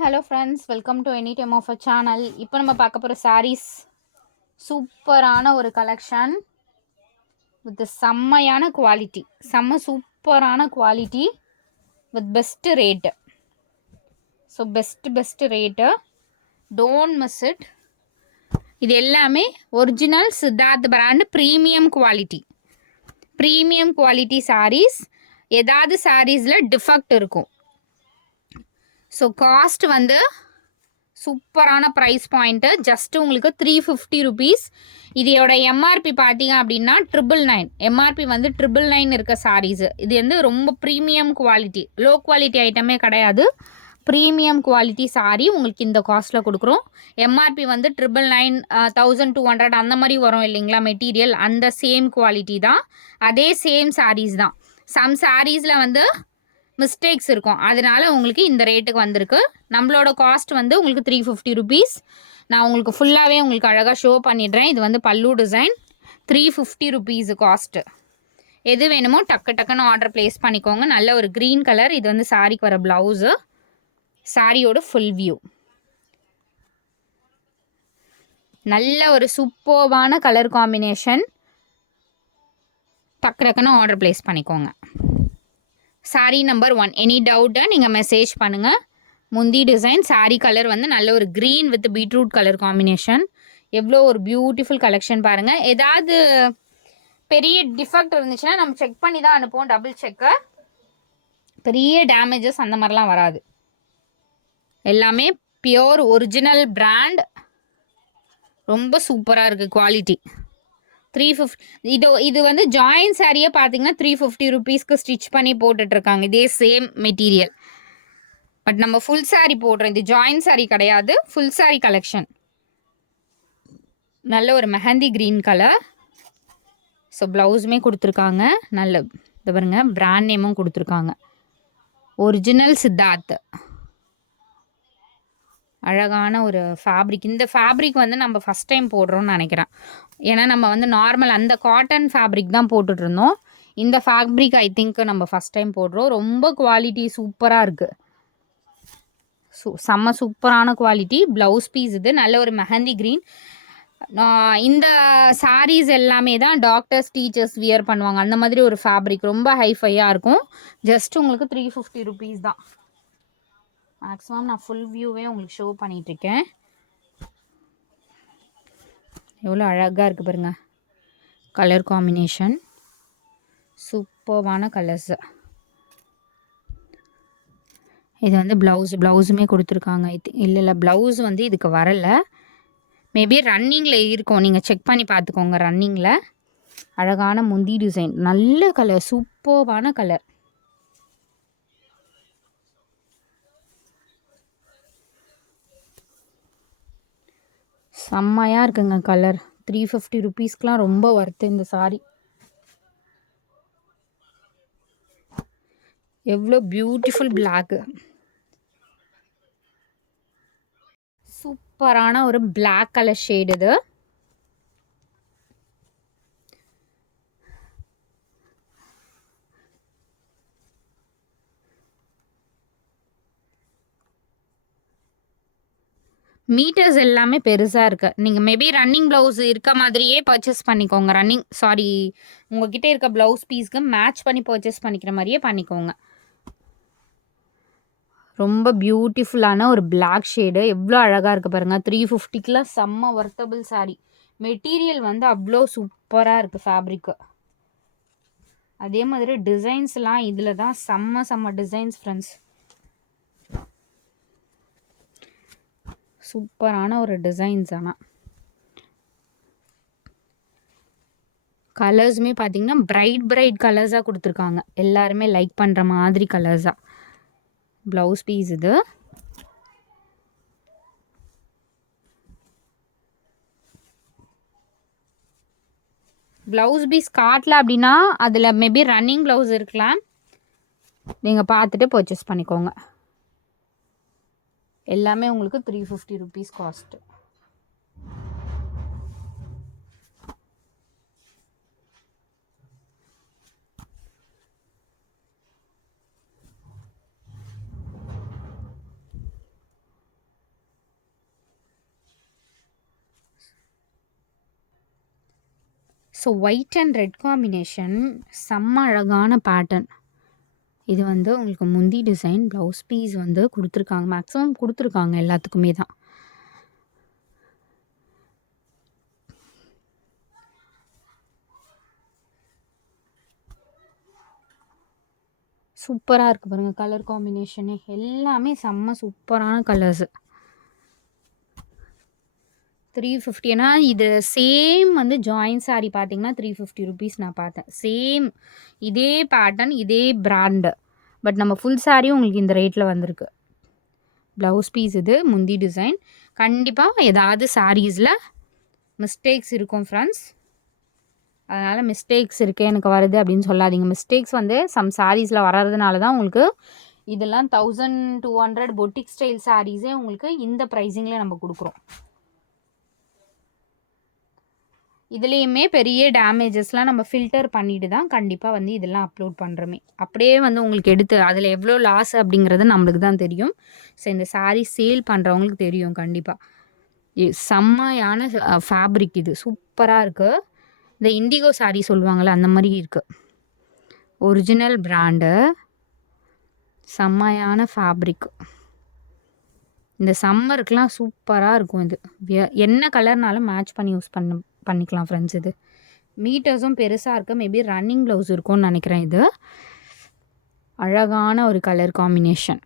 Hello friends, welcome to any time of a channel. இப்போ நம்ம பார்க்க போகிற சாரீஸ் சூப்பரான ஒரு கலெக்ஷன் வித் செம்மையான குவாலிட்டி, சூப்பரான quality with best rate. So best rate, don't miss it. இது எல்லாமே original Siddharth brand premium quality saris. ஏதாவது சாரீஸில் டிஃபெக்ட் இருக்கும். ஸோ காஸ்ட் வந்து சூப்பரான ப்ரைஸ் பாயிண்ட்டு, ஜஸ்ட்டு உங்களுக்கு 350 ருபீஸ். இதோட எம்ஆர்பி பார்த்தீங்க அப்படின்னா 999. எம்ஆர்பி வந்து 999 இருக்க சாரீஸு. இது வந்து ரொம்ப ப்ரீமியம் குவாலிட்டி, லோ குவாலிட்டி ஐட்டமே கிடையாது. ப்ரீமியம் குவாலிட்டி சாரீ உங்களுக்கு இந்த காஸ்ட்டில் கொடுக்குறோம். எம்ஆர்பி வந்து 999, 1200 அந்த மாதிரி வரும் இல்லைங்களா மெட்டீரியல், அந்த சேம் குவாலிட்டி தான், அதே சேம் சாரீஸ் தான். சம் சாரீஸில் வந்து மிஸ்டேக்ஸ் இருக்கும், அதனால உங்களுக்கு இந்த ரேட்டுக்கு வந்திருக்கு. நம்மளோட காஸ்ட் வந்து உங்களுக்கு 350 ருபீஸ். நான் உங்களுக்கு ஃபுல்லாகவே உங்களுக்கு அழகாக ஷோ பண்ணிடுறேன். இது வந்து பல்லு டிசைன், 350 ருபீஸு காஸ்ட்டு. எது வேணுமோ டக்குன்னு ஆர்டர் ப்ளேஸ் பண்ணிக்கோங்க. நல்ல ஒரு க்ரீன் கலர். இது வந்து சாரிக்கு வர ப்ளவுஸு, சாரியோட ஃபுல் வியூ. நல்ல ஒரு சூப்பர்வான கலர் காம்பினேஷன். டக்குன்னு ஆர்டர் ப்ளேஸ் பண்ணிக்கோங்க. சாரீ நம்பர் 1. எனி டவுட்டை நீங்கள் மெசேஜ் பண்ணுங்கள். முந்தி டிசைன், சாரீ கலர் வந்து நல்ல ஒரு green with beetroot colour combination. எவ்வளோ ஒரு பியூட்டிஃபுல் கலெக்ஷன் பாருங்கள். ஏதாவது பெரிய டிஃபெக்ட் இருந்துச்சுன்னா நம்ம செக் பண்ணி தான் அனுப்புவோம், டபுள் செக்கு. பெரிய டேமேஜஸ் அந்த மாதிரிலாம் வராது. எல்லாமே பியோர் ஒரிஜினல் பிராண்ட். ரொம்ப சூப்பராக இருக்குது குவாலிட்டி. 350. இது வந்து ஜாயின் சாரியே பார்த்தீங்கன்னா 350 ருபீஸ்க்கு ஸ்டிச் பண்ணி போட்டுட்ருக்காங்க, இதே சேம் மெட்டீரியல். பட் நம்ம ஃபுல் சாரீ போடுறோம், இது ஜாயின் சாரீ கிடையாது, ஃபுல் சாரீ கலெக்ஷன். நல்ல ஒரு மெஹந்தி க்ரீன் கலர். ஸோ ப்ளவுஸுமே கொடுத்துருக்காங்க. நல்ல இது பாருங்க, பிராண்ட் நேமும் கொடுத்துருக்காங்க, ஒரிஜினல் சித்தார்த். அழகான ஒரு ஃபேப்ரிக். இந்த ஃபேப்ரிக் வந்து நம்ம ஃபஸ்ட் டைம் போடுறோம்னு நினைக்கிறேன். ஏன்னா நம்ம வந்து நார்மல் அந்த காட்டன் ஃபேப்ரிக் தான் போட்டுட்ருந்தோம். இந்த ஃபேப்ரிக் ஐ திங்க் நம்ம ஃபஸ்ட் டைம் போடுறோம். ரொம்ப குவாலிட்டி சூப்பராக இருக்குது. செம்ம சூப்பரான குவாலிட்டி. ப்ளவுஸ் பீஸ் இது நல்ல ஒரு மெஹந்தி க்ரீன். இந்த சாரீஸ் எல்லாமே தான் டாக்டர்ஸ், டீச்சர்ஸ் வியர் பண்ணுவாங்க, அந்த மாதிரி ஒரு ஃபேப்ரிக். ரொம்ப ஹைஃபையாக இருக்கும். ஜஸ்ட் உங்களுக்கு 350 ருபீஸ் தான். மேக்ஸிமம் நான் ஃபுல் வியூவே உங்களுக்கு ஷோ பண்ணிகிட்ருக்கேன். எவ்வளோ அழகாக இருக்குது பாருங்கள் கலர் காம்பினேஷன். சூப்பர்வான கலர்ஸு. இது வந்து ப்ளவுஸுமே கொடுத்துருக்காங்க. இல்லை ப்ளவுஸ் வந்து இதுக்கு வரலை, மேபி ரன்னிங்கில் இருக்கும், நீங்கள் செக் பண்ணி பார்த்துக்கோங்க. ரன்னிங்கில் அழகான முந்தி டிசைன், நல்ல கலர், சூப்பர்வான கலர். செம்மையாக இருக்குங்க கலர். 350 ருபீஸ்க்கெலாம் ரொம்ப ஒர்த்து இந்த சாரீ. எவ்வளோ பியூட்டிஃபுல் பிளாக்கு, சூப்பரான ஒரு பிளாக் கலர் ஷேடு இது. மீட்டர்ஸ் எல்லாமே பெருசாக இருக்குது. நீங்கள் மேபி ரன்னிங் ப்ளவுஸ் இருக்க மாதிரியே பர்ச்சேஸ் பண்ணிக்கோங்க. உங்ககிட்ட இருக்க ப்ளவுஸ் பீஸ்க்கு மேட்ச் பண்ணி பர்ச்சேஸ் பண்ணிக்கிற மாதிரியே பண்ணிக்கோங்க. ரொம்ப பியூட்டிஃபுல்லான ஒரு பிளாக் ஷேடு, எவ்வளோ அழகாக இருக்குது பாருங்கள். 350க்குலாம் செம்ம ஒர்த்தபிள் சாரீ. மெட்டீரியல் வந்து அவ்வளோ சூப்பராக இருக்குது ஃபேப்ரிக்கு. அதே மாதிரி டிசைன்ஸ்லாம் இதில் தான் செம்ம டிசைன்ஸ் ஃப்ரெண்ட்ஸ். சூப்பரான ஒரு டிசைன்ஸ். ஆனால் கலர்ஸுமே பார்த்தீங்கன்னா பிரைட் கலர்ஸாக கொடுத்துருக்காங்க. எல்லாருமே லைக் பண்ணுற மாதிரி கலர்ஸாக. ப்ளவுஸ் பீஸ் இது. ப்ளவுஸ் பீஸ் காட்டல அப்படின்னா அதில் மேபி ரன்னிங் ப்ளவுஸ் இருக்கலாம், நீங்கள் பார்த்துட்டு பர்ச்சேஸ் பண்ணிக்கோங்க. எல்லாமே உங்களுக்கு 350 rupees cost. So white and red combination செம்ம அழகான பேட்டர்ன். இது வந்து உங்களுக்கு முந்தி டிசைன், ப்ளவுஸ் பீஸ் வந்து கொடுத்துருக்காங்க. மேக்ஸிமம் கொடுத்துருக்காங்க எல்லாத்துக்குமே தான். சூப்பராக இருக்குது பாருங்கள் கலர் காம்பினேஷனே. எல்லாமே செம்ம சூப்பரான கலர்ஸு. 350. ஏன்னா இது சேம் வந்து ஜாயின் சாரீ பார்த்தீங்கன்னா 350 ருபீஸ் நான் பார்த்தேன். சேம் இதே பேட்டர்ன் இதே பிராண்டு. பட் நம்ம ஃபுல் சாரீ உங்களுக்கு இந்த ரேட்டில் வந்திருக்கு. ப்ளவுஸ் பீஸ் இது முந்தி டிசைன். கண்டிப்பாக ஏதாவது சாரீஸில் மிஸ்டேக்ஸ் இருக்கும் ஃப்ரெண்ட்ஸ். அதனால் மிஸ்டேக்ஸ் இருக்குது எனக்கு வருது அப்படின்னு சொல்லாதீங்க. மிஸ்டேக்ஸ் வந்து சம் சாரீஸில் வர்றதுனால தான் உங்களுக்கு இதெல்லாம் 1200 பொட்டிக் ஸ்டைல் சாரீஸே உங்களுக்கு இந்த ப்ரைஸிங்கில் நம்ம கொடுக்குறோம். இதுலேயுமே பெரிய டேமேஜஸ்லாம் நம்ம ஃபில்டர் பண்ணிட்டு தான் கண்டிப்பாக வந்து இதெல்லாம் அப்லோட் பண்ணுறோமே. அப்படியே வந்து உங்களுக்கு எடுத்து அதில் எவ்வளோ லாஸ் அப்படிங்கிறது நம்மளுக்கு தான் தெரியும். ஸோ இந்த சாரீ சேல் பண்ணுறவங்களுக்கு தெரியும் கண்டிப்பாக. செம்மையான ஃபேப்ரிக் இது சூப்பராக இருக்குது. இந்த இண்டிகோ சாரீ சொல்லுவாங்கள்ல அந்த மாதிரி இருக்குது. ஒரிஜினல் பிராண்டு, செம்மையான ஃபேப்ரிக். இந்த சம்மருக்குலாம் சூப்பராக இருக்கும் இது. என்ன கலர்னாலும் மேட்ச் பண்ணி யூஸ் பண்ணிக்கலாம் ஃப்ரெண்ட்ஸ். இது மீட்டர்ஸும் பெருசாக இருக்குது. மேபி ரன்னிங் ப்ளவுஸ் இருக்கும்னு நினைக்கிறேன். இது அழகான ஒரு கலர் காம்பினேஷன்.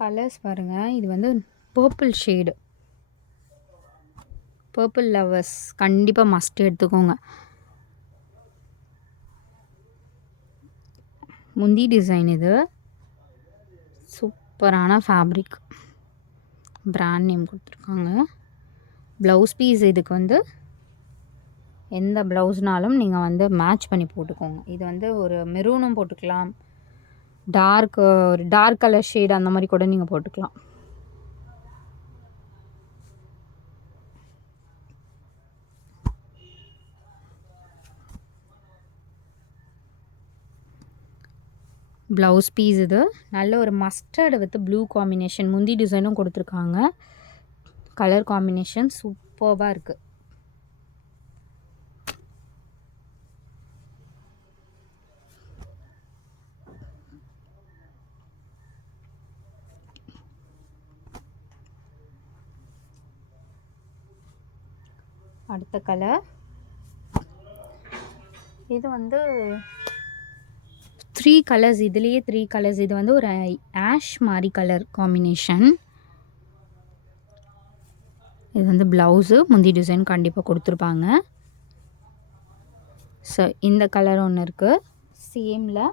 கலர்ஸ் பாருங்கள். இது வந்து பர்பிள் ஷேடு. பர்பிள் லவர்ஸ் கண்டிப்பாக மஸ்ட் எடுத்துக்கோங்க. முந்தி டிசைன் இது. சூப்பரான ஃபேப்ரிக். பிராண்ட் நேம் கொடுத்துருக்காங்க. ப்ளவுஸ் பீஸ் இதுக்கு வந்து எந்த ப்ளவுஸ்னாலும் நீங்கள் வந்து மேட்ச் பண்ணி போட்டுக்கோங்க. இது வந்து ஒரு மெரூனும் போட்டுக்கலாம், ஒரு டார்க் கலர் ஷேட் அந்த மாதிரி கூட நீங்கள் போட்டுக்கலாம். ப்ளவுஸ் பீஸ் இது நல்ல ஒரு மஸ்டர்டு வித் ப்ளூ காம்பினேஷன். முந்தி டிசைனும் கொடுத்துருக்காங்க. கலர் காம்பினேஷன் சூப்பராக இருக்குது. அடுத்த கலர் இது வந்து 3 கலர்ஸ். இதுலேயே 3 கலர்ஸ். இது வந்து ஒரு ஆஷ் மாதிரி கலர் காம்பினேஷன். இது வந்து ப்ளவுஸு முந்தி டிசைன் கண்டிப்பாக கொடுத்துருப்பாங்க. ஸோ இந்த கலர் ஒன்று இருக்குது. சேமில்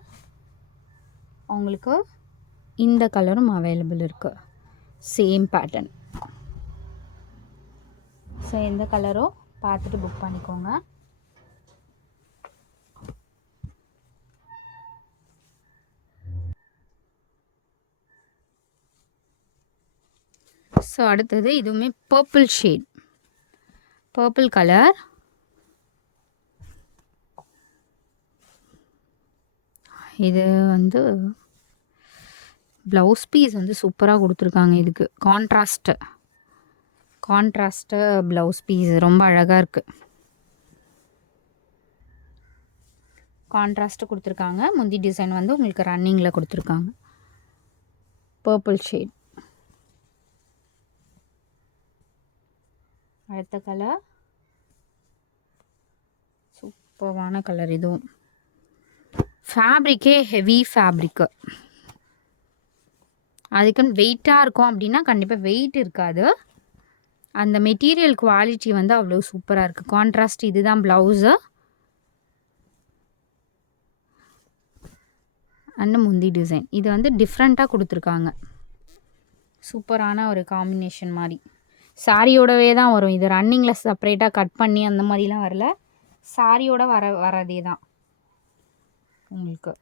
அவங்களுக்கு இந்த கலரும் அவைலபிள் இருக்குது. Same pattern. ஸோ எந்த கலரோ பார்த்துட்டு புக் பண்ணிக்கோங்க. ஸோ அடுத்தது இதுவுமே பர்பிள் ஷேட், பர்பிள் கலர். இது வந்து ப்ளவுஸ் பீஸ் வந்து சூப்பராக கொடுத்துருக்காங்க. இதுக்கு கான்ட்ராஸ்ட்டு ப்ளவுஸ் பீஸ் ரொம்ப அழகாக இருக்குது. கான்ட்ராஸ்ட்டு கொடுத்துருக்காங்க. முந்தி டிசைன் வந்து உங்களுக்கு ரன்னிங்கில் கொடுத்துருக்காங்க. Purple shade. அடுத்த கலர் சூப்பரான கலர். இதுவும் ஃபேப்ரிக்கே ஹெவி ஃபேப்ரிக்கு. அதுக்குன்னு வெயிட்டாக இருக்கும் அப்படின்னா கண்டிப்பாக வெயிட் இருக்காது. அந்த மெட்டீரியல் குவாலிட்டி வந்து அவ்வளோ சூப்பராக இருக்குது. கான்ட்ராஸ்ட். இதுதான் ப்ளவுஸு அண்ட் முந்தி டிசைன். இது வந்து டிஃப்ரெண்ட்டாக கொடுத்துருக்காங்க. சூப்பரான ஒரு காம்பினேஷன் மாதிரி. சாரியோடவே தான் வரும். இது ரன்னிங்கில் செப்பரேட்டாக கட் பண்ணி அந்த மாதிரிலாம் வரல. சாரியோட வரதே தான் உங்களுக்கு.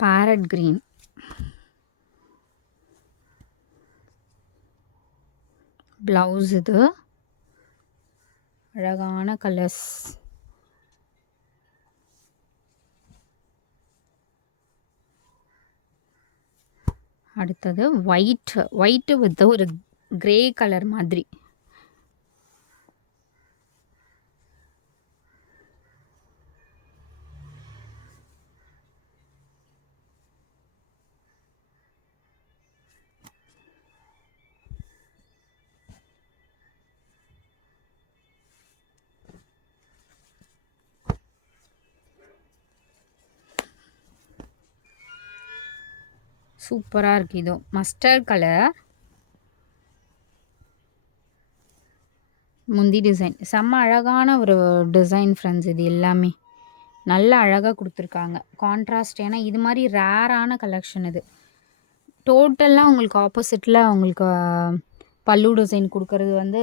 பேரட் க்ரீன், ப்ளவுஸ் இது அழகான கலர்ஸ். அடுத்தது ஒயிட்டு வித் ஒரு கிரே கலர் மாதிரி. சூப்பராக இருக்குது. இதுவும் மஸ்டர்ட் கலர் முந்தி டிசைன். செம்ம அழகான ஒரு டிசைன் ஃப்ரெண்ட்ஸ். இது எல்லாமே நல்ல அழகாக கொடுத்துருக்காங்க கான்ட்ராஸ்ட். ஏன்னா இது மாதிரி ரேரான கலெக்ஷன் இது. டோட்டலாக உங்களுக்கு ஆப்போசிட்டில் உங்களுக்கு பல்லு டிசைன் கொடுக்கறது வந்து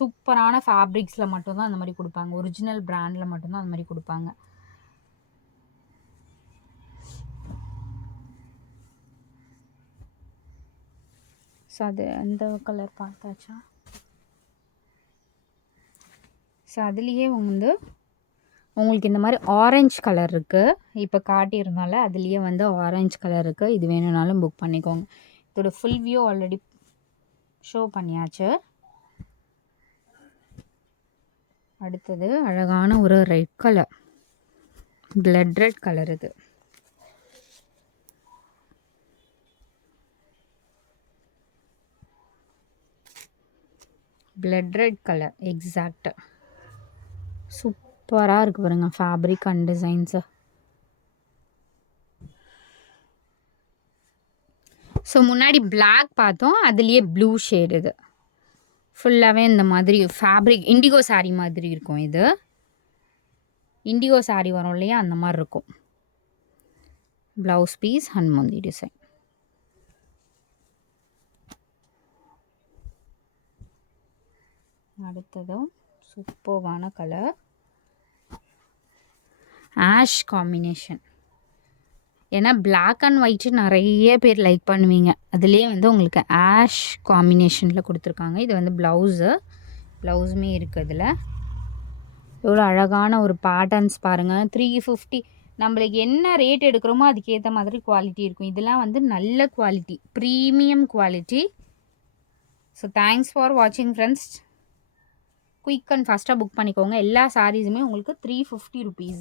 சூப்பரான ஃபேப்ரிக்ஸில் மட்டும்தான் அந்த மாதிரி கொடுப்பாங்க. ஒரிஜினல் பிராண்டில் மட்டும்தான் அந்த மாதிரி கொடுப்பாங்க. ஸோ அது அந்த கலர் பார்த்தாச்சா? ஸோ அதுலேயே வந்து உங்களுக்கு இந்த மாதிரி ஆரஞ்ச் கலர் இருக்குது. இப்போ காட்டியிருந்தால அதுலேயே வந்து ஆரஞ்ச் கலர் இருக்குது. இது வேணும்னாலும் புக் பண்ணிக்கோங்க. இதோட ஃபுல் வியூ ஆல்ரெடி ஷோ பண்ணியாச்சு. அடுத்தது அழகான ஒரு red colour, blood red colour. இது பிளட் ரெட் கலர் எக்ஸாக்ட். சூப்பராக இருக்குது பாருங்க ஃபேப்ரிக் அண்ட் டிசைன்ஸு. ஸோ முன்னாடி பிளாக் பார்த்தோம், அதுலேயே ப்ளூ ஷேட். இது ஃபுல்லாகவே இந்த மாதிரி ஃபேப்ரிக் இண்டிகோ சாரீ மாதிரி இருக்கும். இது இண்டிகோ சாரீ வரும் இல்லையா, அந்த மாதிரி இருக்கும். ப்ளவுஸ் பீஸ் அண்ட் முந்தி டிசைன். அடுத்ததும் சூப்பர்வான கலர் ஆஷ் காம்பினேஷன். ஏன்னா பிளாக் அண்ட் ஒயிட்டு நிறைய பேர் லைக் பண்ணுவீங்க. அதுலேயே வந்து உங்களுக்கு ஆஷ் காம்பினேஷனில் கொடுத்துருக்காங்க. இது வந்து ப்ளவுஸுமே இருக்குது. அதில் எவ்வளோ அழகான ஒரு பேட்டர்ன்ஸ் பாருங்கள். 350 நம்மளுக்கு என்ன ரேட் எடுக்கிறோமோ அதுக்கேற்ற மாதிரி குவாலிட்டி இருக்கும். இதெல்லாம் வந்து நல்ல quality, premium quality. So thanks for வாட்சிங் ஃப்ரெண்ட்ஸ். குயிக் அண்ட் ஃபாஸ்ட்டாக புக் பண்ணிக்கோங்க. எல்லா சாரீஸுமே உங்களுக்கு 350 rupees.